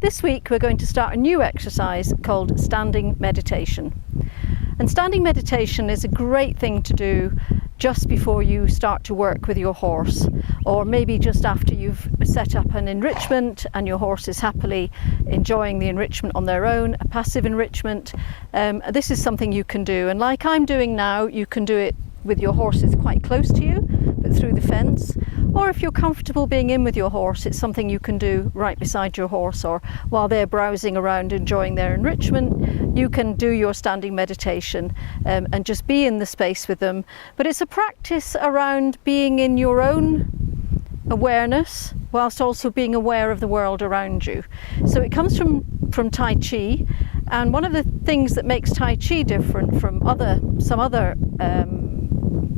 This week we're going to start a new exercise called standing meditation. And standing meditation is a great thing to do just before you start to work with your horse, or maybe just after you've set up an enrichment and your horse is happily enjoying the enrichment on their own, a passive enrichment. This is something you can do, and like I'm doing now, you can do it with your horses quite close to you, but through the fence. Or if you're comfortable being in with your horse, it's something you can do right beside your horse, or while they're browsing around enjoying their enrichment, you can do your standing meditation and just be in the space with them. But it's a practice around being in your own awareness whilst also being aware of the world around you. So it comes from Tai Chi, and one of the things that makes Tai Chi different from some other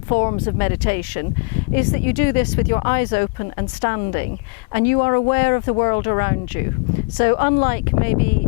forms of meditation is that you do this with your eyes open and standing, and you are aware of the world around you. So unlike maybe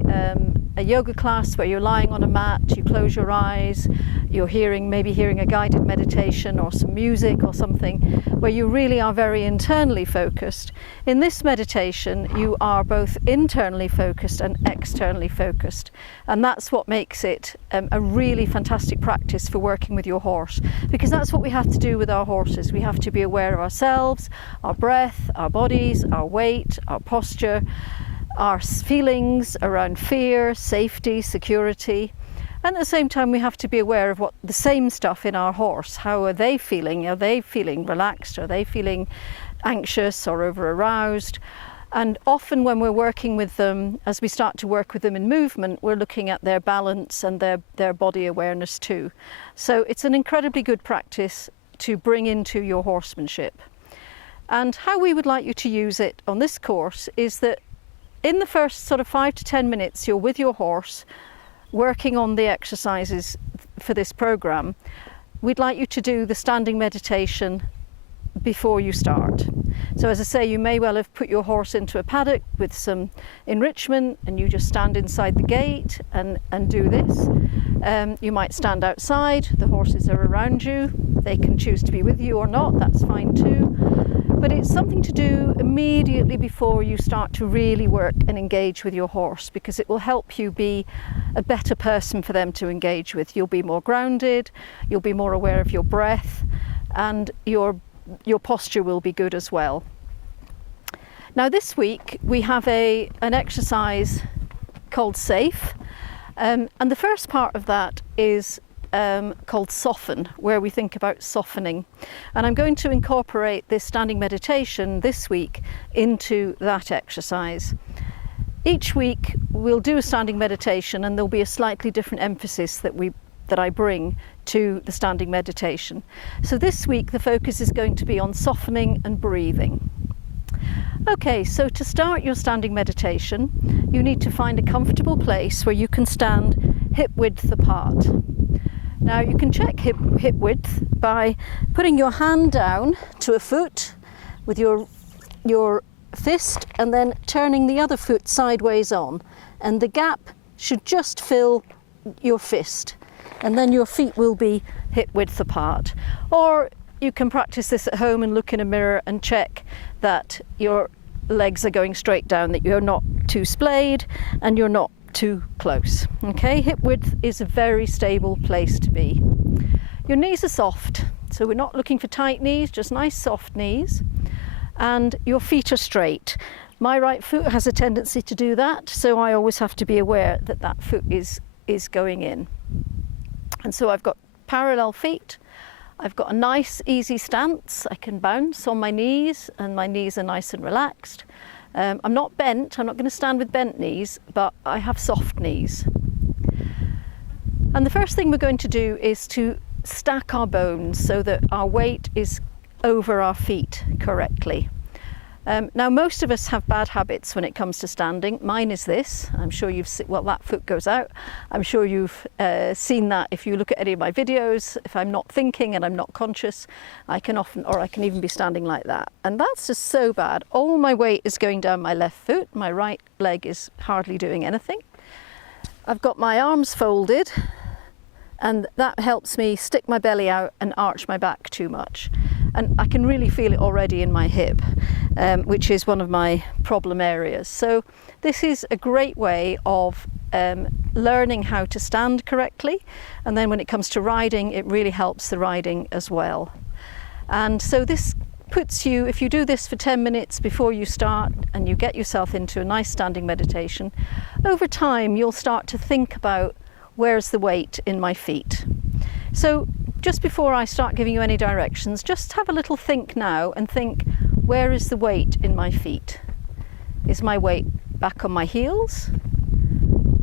a yoga class where you're lying on a mat, you close your eyes, you're maybe hearing a guided meditation or some music or something where you really are very internally focused. In this meditation you are both internally focused and externally focused, and that's what makes it a really fantastic practice for working with your horse, because that's what we have to do with our horses. We have to be aware of ourselves, our breath, our bodies, our weight, our posture, our feelings around fear, safety, security. And at the same time we have to be aware of what the same stuff in our horse. How are they feeling? Are they feeling relaxed? Are they feeling anxious or over aroused? And often when we're working with them, as we start to work with them in movement, we're looking at their balance and their body awareness too. So it's an incredibly good practice to bring into your horsemanship. And how we would like you to use it on this course is that in the first sort of 5 to 10 minutes you're with your horse working on the exercises for this program. We'd like you to do the standing meditation before you start. So as I say, you may well have put your horse into a paddock with some enrichment and you just stand inside the gate and do this. You might stand outside, the horses are around you, they can choose to be with you or not, that's fine too. But it's something to do immediately before you start to really work and engage with your horse, because it will help you be a better person for them to engage with. You'll be more grounded, you'll be more aware of your breath, and your posture will be good as well. Now this week we have an exercise called SAFE, and the first part of that is called Soften, where we think about softening. And I'm going to incorporate this standing meditation this week into that exercise. Each week we'll do a standing meditation and there'll be a slightly different emphasis that I bring to the standing meditation. So this week the focus is going to be on softening and breathing. Okay, so to start your standing meditation, you need to find a comfortable place where you can stand hip width apart. Now you can check hip width by putting your hand down to a foot with your fist and then turning the other foot sideways on, and the gap should just fill your fist, and then your feet will be hip width apart. Or you can practice this at home and look in a mirror and check that your legs are going straight down, that you're not too splayed and you're not too close. Okay, hip width is a very stable place to be. Your knees are soft, so we're not looking for tight knees, just nice soft knees, and your feet are straight. My right foot has a tendency to do that, so I always have to be aware that that foot is going in. And so I've got parallel feet, I've got a nice easy stance, I can bounce on my knees and my knees are nice and relaxed. I'm not bent, I'm not going to stand with bent knees, but I have soft knees. And the first thing we're going to do is to stack our bones so that our weight is over our feet correctly. Now most of us have bad habits when it comes to standing. Mine is this. I'm sure you've seen, well, that foot goes out. I'm sure you've seen that if you look at any of my videos. If I'm not thinking and I'm not conscious, I can even be standing like that. And that's just so bad. All my weight is going down my left foot. My right leg is hardly doing anything. I've got my arms folded, and that helps me stick my belly out and arch my back too much. and I can really feel it already in my hip, which is one of my problem areas. So this is a great way of learning how to stand correctly, and then when it comes to riding, it really helps the riding as well. And so this puts you, if you do this for 10 minutes before you start and you get yourself into a nice standing meditation, over time you'll start to think about, where's the weight in my feet? So just before I start giving you any directions, just have a little think now and think, where is the weight in my feet? Is my weight back on my heels?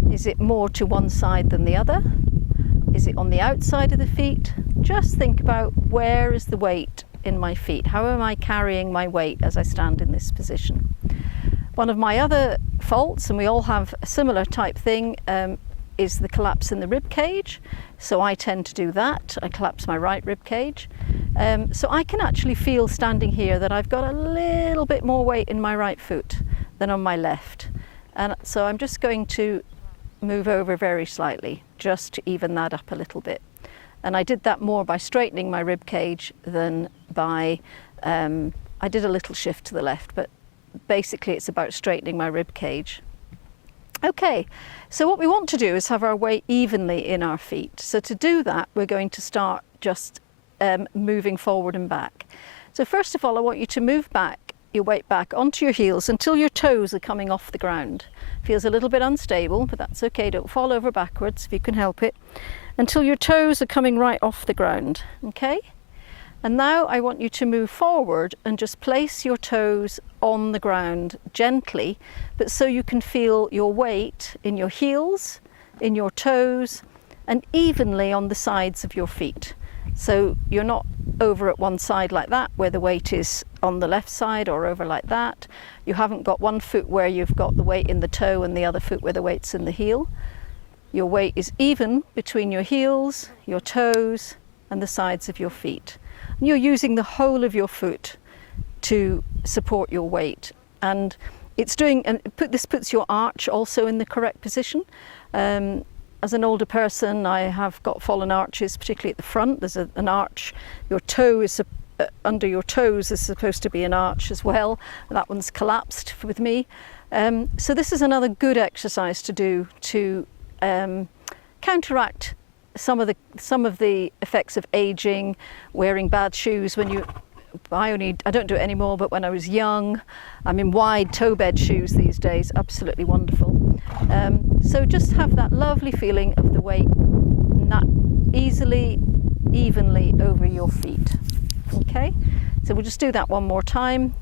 Is it more to one side than the other? Is it on the outside of the feet? Just think about, where is the weight in my feet? How am I carrying my weight as I stand in this position? One of my other faults, and we all have a similar type thing, is the collapse in the rib cage. So I tend to do that. I collapse my right rib cage. So I can actually feel standing here that I've got a little bit more weight in my right foot than on my left. And so I'm just going to move over very slightly, just to even that up a little bit. And I did that more by straightening my rib cage than by, I did a little shift to the left, but basically it's about straightening my rib cage. Okay, so what we want to do is have our weight evenly in our feet. So to do that, we're going to start just moving forward and back. So first of all, I want you to move back, your weight back onto your heels until your toes are coming off the ground. Feels a little bit unstable, but that's okay. Don't fall over backwards if you can help it. Until your toes are coming right off the ground, okay? And now I want you to move forward and just place your toes on the ground gently, but so you can feel your weight in your heels, in your toes, and evenly on the sides of your feet. So you're not over at one side like that, where the weight is on the left side, or over like that. You haven't got one foot where you've got the weight in the toe and the other foot where the weight's in the heel. Your weight is even between your heels, your toes, and the sides of your feet. And you're using the whole of your foot to support your weight. And it's doing, and this puts your arch also in the correct position. As an older person, I have got fallen arches, particularly at the front. There's an arch. Your toe is under your toes is supposed to be an arch as well. That one's collapsed with me. So this is another good exercise to do to counteract some of the effects of aging, wearing bad shoes. When I don't do it anymore, but when I was young, I'm in wide toe bed shoes these days, absolutely wonderful. So just have that lovely feeling of the weight not easily, evenly over your feet. Okay, so we'll just do that one more time.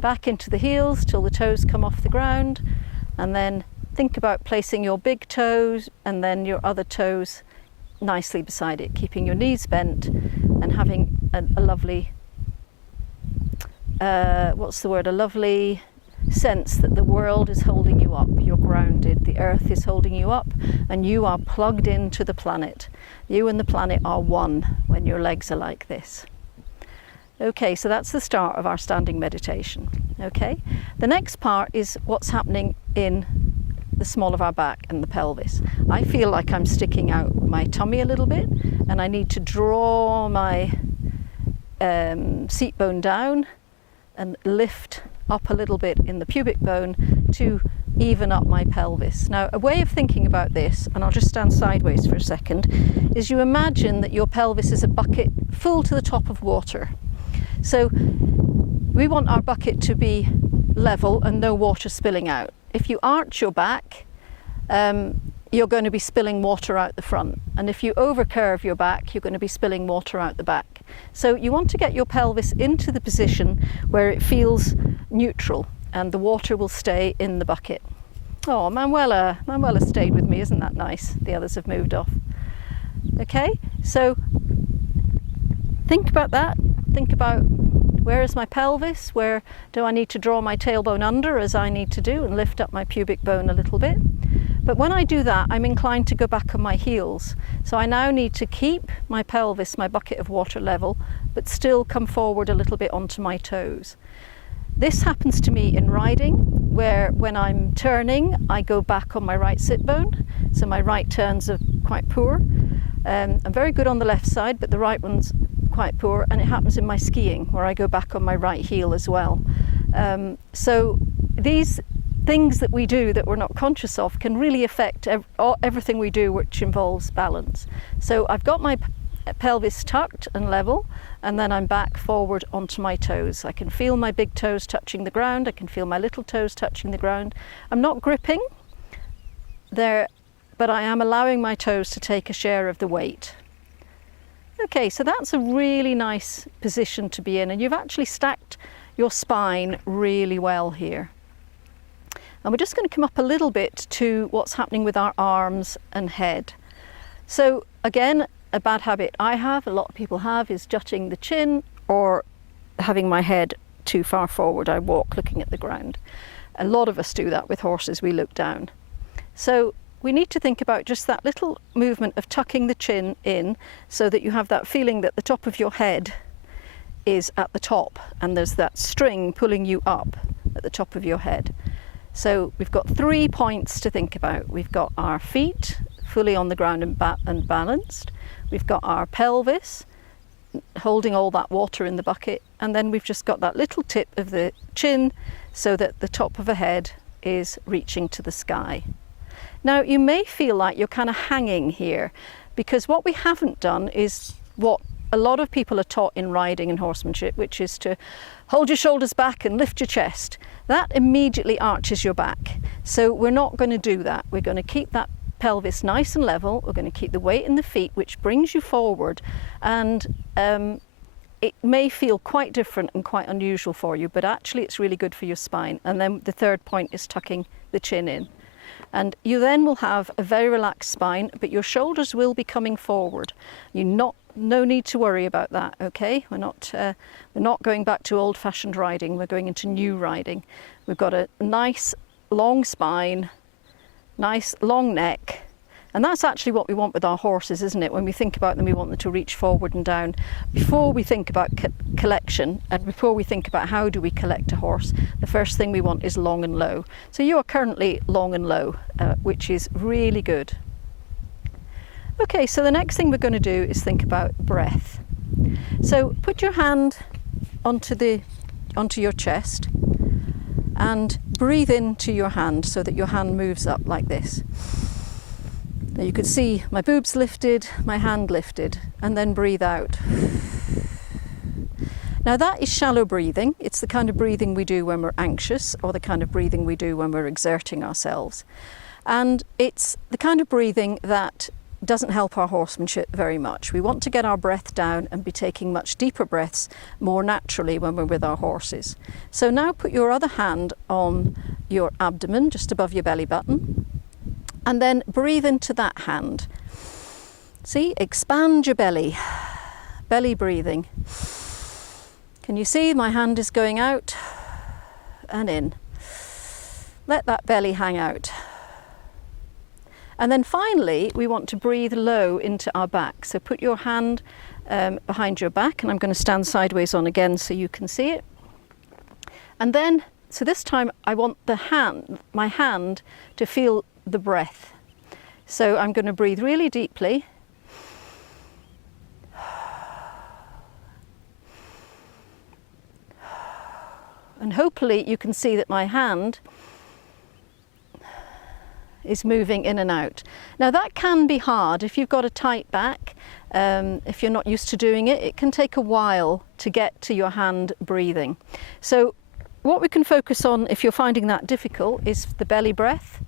Back into the heels till the toes come off the ground, and then think about placing your big toes and then your other toes nicely beside it, keeping your knees bent and having a lovely, a lovely sense that the world is holding you up. You're grounded, the earth is holding you up, and you are plugged into the planet. You and the planet are one when your legs are like this. Okay, so that's the start of our standing meditation. Okay, the next part is what's happening in the small of our back and the pelvis. I feel like I'm sticking out my tummy a little bit, and I need to draw my seat bone down and lift up a little bit in the pubic bone to even up my pelvis. Now, a way of thinking about this, and I'll just stand sideways for a second, is you imagine that your pelvis is a bucket full to the top of water. So we want our bucket to be level and no water spilling out. If you arch your back, you're going to be spilling water out the front. And if you overcurve your back, you're going to be spilling water out the back. So you want to get your pelvis into the position where it feels neutral and the water will stay in the bucket. Oh, Manuela stayed with me, isn't that nice? The others have moved off. Okay, so think about that. Think about, where is my pelvis? Where do I need to draw my tailbone under, as I need to do, and lift up my pubic bone a little bit? But when I do that, I'm inclined to go back on my heels. So I now need to keep my pelvis, my bucket of water level, but still come forward a little bit onto my toes. This happens to me in riding, where when I'm turning, I go back on my right sit bone. So my right turns are quite poor. I'm very good on the left side, but the right one's quite poor, and it happens in my skiing where I go back on my right heel as well. So these things that we do that we're not conscious of can really affect everything we do which involves balance. So I've got my pelvis tucked and level, and then I'm back forward onto my toes. I can feel my big toes touching the ground, I can feel my little toes touching the ground. I'm not gripping there, but I am allowing my toes to take a share of the weight. Okay, so that's a really nice position to be in, and you've actually stacked your spine really well here. And we're just going to come up a little bit to what's happening with our arms and head. So again, a bad habit I have, a lot of people have, is jutting the chin or having my head too far forward. I walk looking at the ground. A lot of us do that with horses, we look down. So we need to think about just that little movement of tucking the chin in so that you have that feeling that the top of your head is at the top and there's that string pulling you up at the top of your head. So we've got 3 points to think about. We've got our feet fully on the ground and balanced. We've got our pelvis holding all that water in the bucket, and then we've just got that little tip of the chin so that the top of the head is reaching to the sky. Now you may feel like you're kind of hanging here, because what we haven't done is what a lot of people are taught in riding and horsemanship, which is to hold your shoulders back and lift your chest. That immediately arches your back. So we're not going to do that. We're going to keep that pelvis nice and level. We're going to keep the weight in the feet, which brings you forward. And it may feel quite different and quite unusual for you, but actually it's really good for your spine. And then the third point is tucking the chin in. And you then will have a very relaxed spine, but your shoulders will be coming forward. No need to worry about that, okay? We're not going back to old-fashioned riding, we're going into new riding. We've got a nice long spine, nice long neck, and that's actually what we want with our horses, isn't it? When we think about them, we want them to reach forward and down. Before we think about collection, and before we think about how do we collect a horse, the first thing we want is long and low. So you are currently long and low, which is really good. Okay, so the next thing we're going to do is think about breath. So put your hand onto your chest and breathe into your hand so that your hand moves up like this. Now you can see my boobs lifted, my hand lifted, and then breathe out. Now that is shallow breathing. It's the kind of breathing we do when we're anxious, or the kind of breathing we do when we're exerting ourselves. And it's the kind of breathing that doesn't help our horsemanship very much. We want to get our breath down and be taking much deeper breaths more naturally when we're with our horses. So now put your other hand on your abdomen, just above your belly button, and then breathe into that hand. See, expand your belly, belly breathing. Can you see my hand is going out and in? Let that belly hang out. And then finally, we want to breathe low into our back. So put your hand behind your back, and I'm going to stand sideways on again so you can see it. And then, so this time I want my hand to feel the breath. So I'm going to breathe really deeply. And hopefully you can see that my hand is moving in and out. Now that can be hard if you've got a tight back. If you're not used to doing it, it can take a while to get to your hand breathing. So what we can focus on if you're finding that difficult is the belly breath.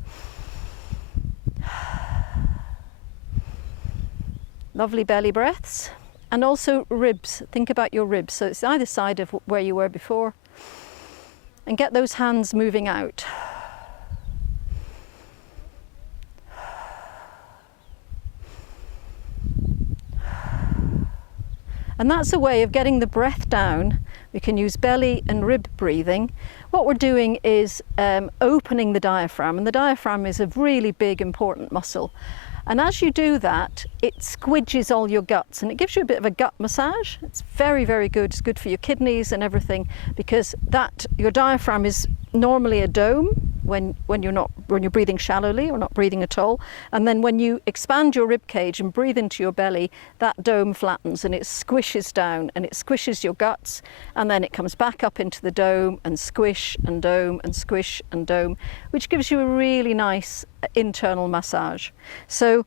Lovely belly breaths. And also ribs. Think about your ribs. So it's either side of where you were before. And get those hands moving out. And that's a way of getting the breath down. We can use belly and rib breathing. What we're doing is opening the diaphragm, and the diaphragm is a really big, important muscle. And as you do that, it squidges all your guts, and it gives you a bit of a gut massage. It's very, very good. It's good for your kidneys and everything, because your diaphragm is normally a dome, when you're breathing shallowly or not breathing at all. And then when you expand your rib cage and breathe into your belly, that dome flattens and it squishes down and it squishes your guts, and then it comes back up into the dome and squish and dome and squish and dome, which gives you a really nice internal massage. So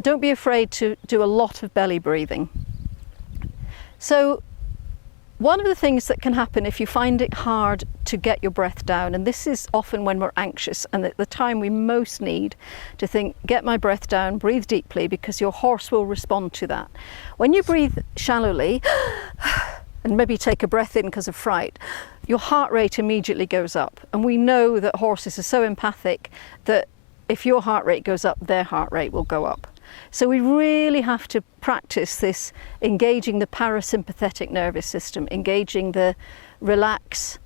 don't be afraid to do a lot of belly breathing. So one of the things that can happen if you find it hard to get your breath down, and this is often when we're anxious and at the time we most need to think, get my breath down, breathe deeply, because your horse will respond to that. When you breathe shallowly and maybe take a breath in because of fright, your heart rate immediately goes up. And we know that horses are so empathic that if your heart rate goes up, their heart rate will go up. So we really have to practice this, engaging the parasympathetic nervous system, engaging the relax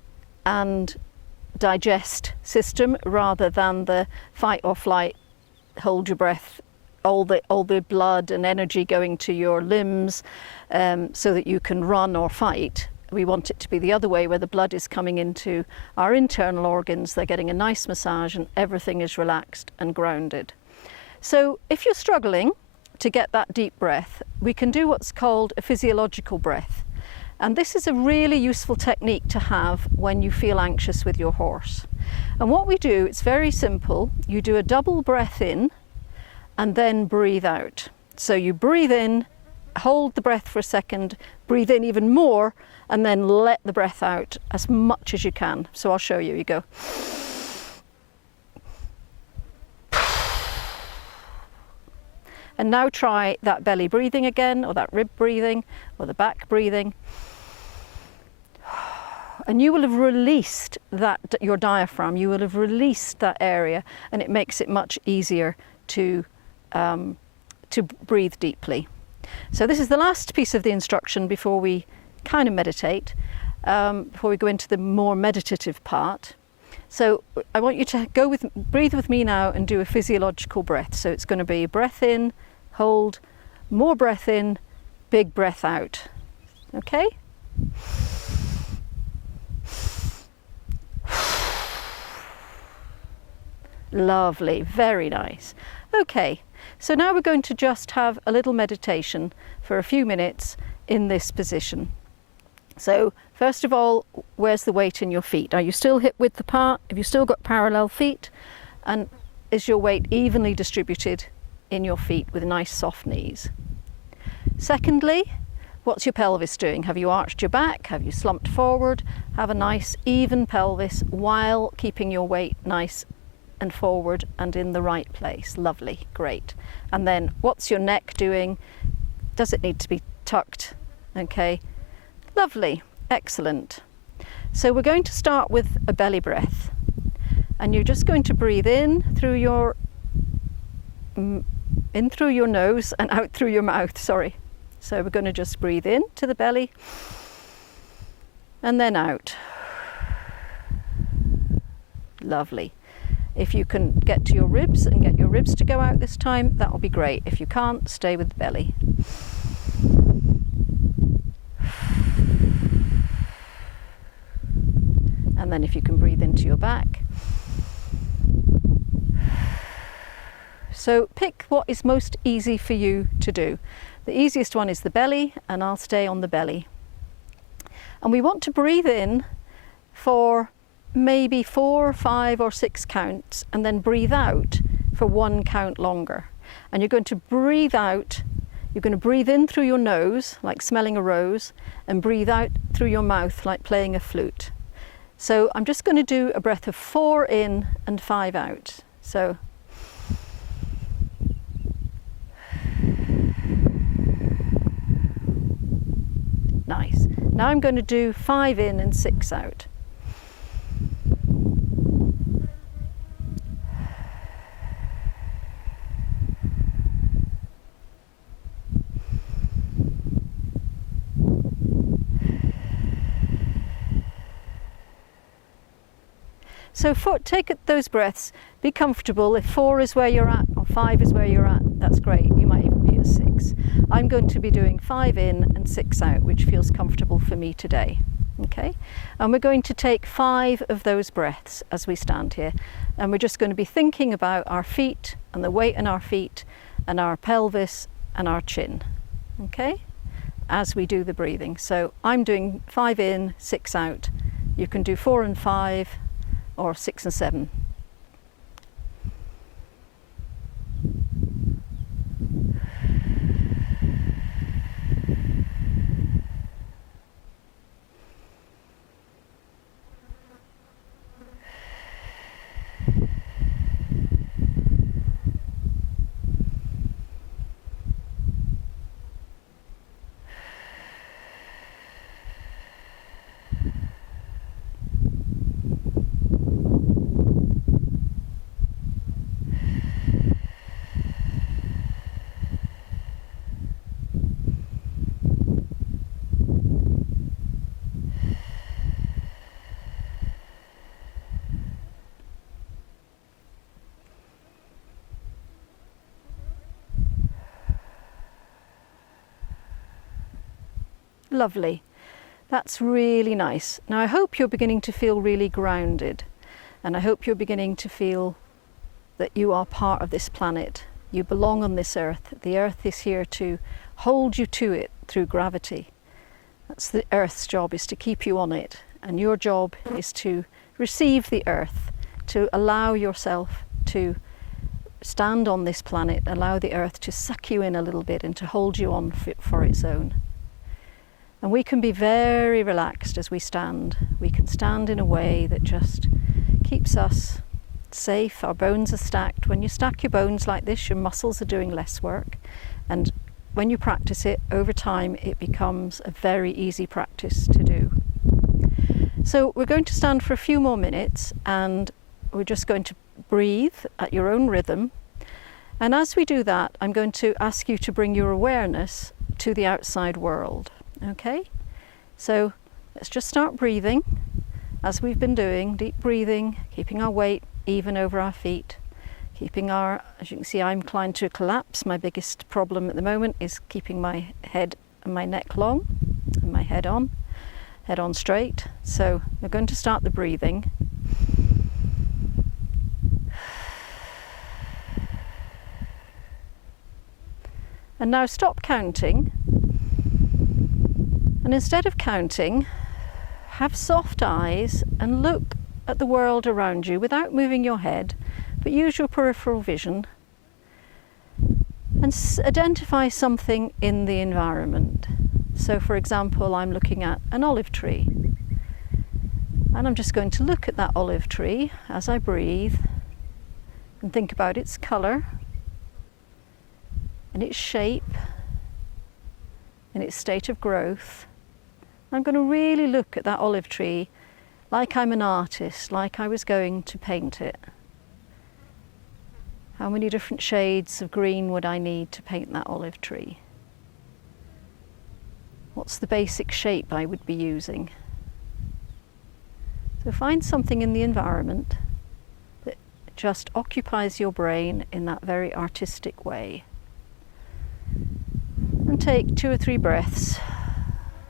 and digest system rather than the fight or flight, hold your breath, all the blood and energy going to your limbs so that you can run or fight. We want it to be the other way, where the blood is coming into our internal organs, they're getting a nice massage and everything is relaxed and grounded. So if you're struggling to get that deep breath, we can do what's called a physiological breath. And this is a really useful technique to have when you feel anxious with your horse. And what we do, it's very simple. You do a double breath in and then breathe out. So you breathe in, hold the breath for a second, breathe in even more, and then let the breath out as much as you can. So I'll show you. You go. And now try that belly breathing again, or that rib breathing, or the back breathing. And you will have released that, your diaphragm, you will have released that area, and it makes it much easier to breathe deeply. So this is the last piece of the instruction before we kind of meditate, before we go into the more meditative part. So I want you to breathe with me now and do a physiological breath. So it's going to be breath in, hold, more breath in, big breath out. Okay? Lovely, very nice. Okay, so now we're going to just have a little meditation for a few minutes in this position. So first of all, where's the weight in your feet? Are you still hip width apart? Have you still got parallel feet? And is your weight evenly distributed in your feet with nice soft knees? Secondly, what's your pelvis doing? Have you arched your back? Have you slumped forward? Have a nice even pelvis while keeping your weight nice and forward and in the right place. Lovely, great. And then what's your neck doing? Does it need to be tucked? Okay. Lovely, excellent. So we're going to start with a belly breath, and you're just going to breathe in through your nose and out through your mouth, sorry. So we're going to just breathe in to the belly and then out. Lovely. If you can get to your ribs and get your ribs to go out this time, that will be great. If you can't, stay with the belly. And then if you can breathe into your back. So pick what is most easy for you to do. The easiest one is the belly, and I'll stay on the belly. And we want to breathe in for maybe 4, 5 or 6 counts, and then breathe out for 1 count longer. And you're going to breathe out, you're going to breathe in through your nose like smelling a rose, and breathe out through your mouth like playing a flute. So I'm just going to do a breath of 4 in and 5 out. So nice. Now I'm going to do 5 in and 6 out. So take those breaths, be comfortable. If 4 is where you're at or 5 is where you're at, that's great. You might even be at 6. I'm going to be doing 5 in and 6 out, which feels comfortable for me today. Okay, and we're going to take 5 of those breaths as we stand here, and we're just going to be thinking about our feet and the weight in our feet and our pelvis and our chin, okay, as we do the breathing. So I'm doing 5 in, 6 out. You can do 4 and 5 or 6 and 7. Lovely. That's really nice. Now I hope you're beginning to feel really grounded, and I hope you're beginning to feel that you are part of this planet. You belong on this earth. The earth is here to hold you to it through gravity. That's the earth's job, is to keep you on it, and your job is to receive the earth, to allow yourself to stand on this planet, allow the earth to suck you in a little bit and to hold you on for its own. And we can be very relaxed as we stand. We can stand in a way that just keeps us safe. Our bones are stacked. When you stack your bones like this, your muscles are doing less work. And when you practice it over time, it becomes a very easy practice to do. So we're going to stand for a few more minutes, and we're just going to breathe at your own rhythm. And as we do that, I'm going to ask you to bring your awareness to the outside world. Okay, so let's just start breathing as we've been doing, deep breathing, keeping our weight even over our feet, keeping our, as you can see, I'm inclined to collapse. My biggest problem at the moment is keeping my head and my neck long and my head on straight. So we're going to start the breathing. And now stop counting. And instead of counting, have soft eyes and look at the world around you without moving your head, but use your peripheral vision and identify something in the environment. So for example, I'm looking at an olive tree, and I'm just going to look at that olive tree as I breathe and think about its colour and its shape and its state of growth. I'm going to really look at that olive tree like I'm an artist, like I was going to paint it. How many different shades of green would I need to paint that olive tree? What's the basic shape I would be using? So find something in the environment that just occupies your brain in that very artistic way. And take 2 or 3 breaths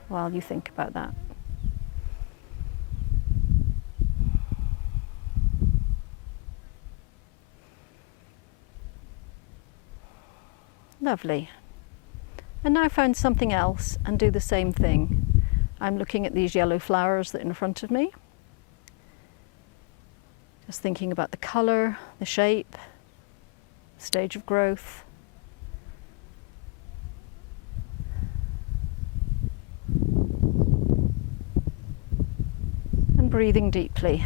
while you think about that. Lovely. And now find something else and do the same thing. I'm looking at these yellow flowers that are in front of me. Just thinking about the colour, the shape, stage of growth. And breathing deeply.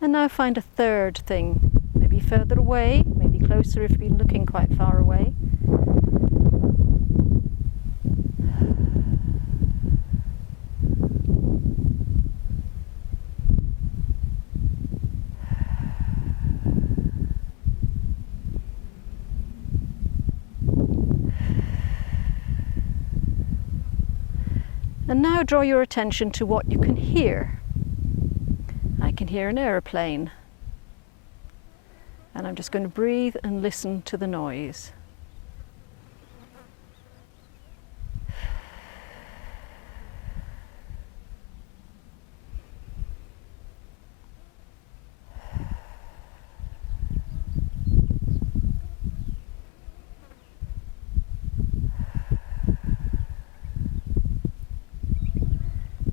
And now find a third thing, maybe further away, maybe closer if you've been looking quite far away. And now draw your attention to what you can hear. I can hear an aeroplane. And I'm just going to breathe and listen to the noise.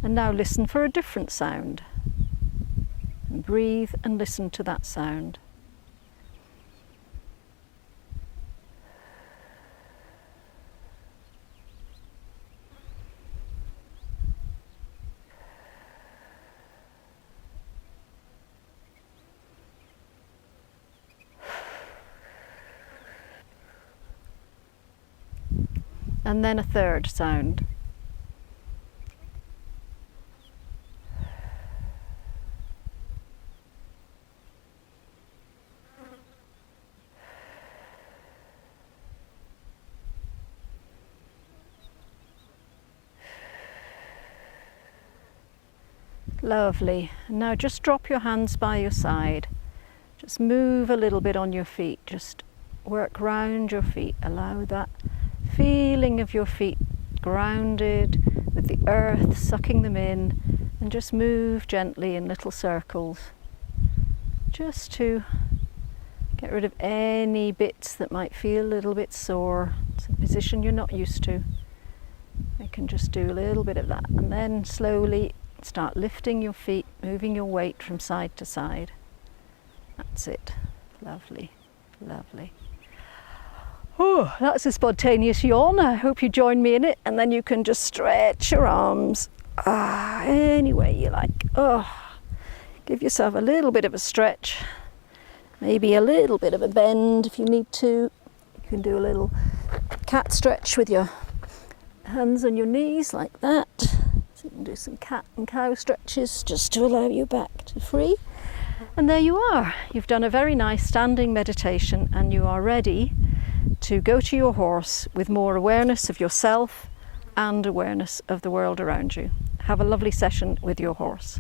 And now listen for a different sound. And breathe and listen to that sound. And then a third sound. Lovely. And now just drop your hands by your side. Just move a little bit on your feet. Just work round your feet. Allow that feeling of your feet grounded with the earth, sucking them in, and just move gently in little circles, just to get rid of any bits that might feel a little bit sore. It's a position you're not used to. I can just do a little bit of that, and then slowly start lifting your feet, moving your weight from side to side. That's it. Lovely, lovely. Oh, that's a spontaneous yawn. I hope you join me in it, and then you can just stretch your arms any way you like. Give yourself a little bit of a stretch, maybe a little bit of a bend if you need to. You can do a little cat stretch with your hands on your knees like that. So you can do some cat and cow stretches just to allow you back to free. And there you are. You've done a very nice standing meditation, and you are ready to go to your horse with more awareness of yourself and awareness of the world around you. Have a lovely session with your horse.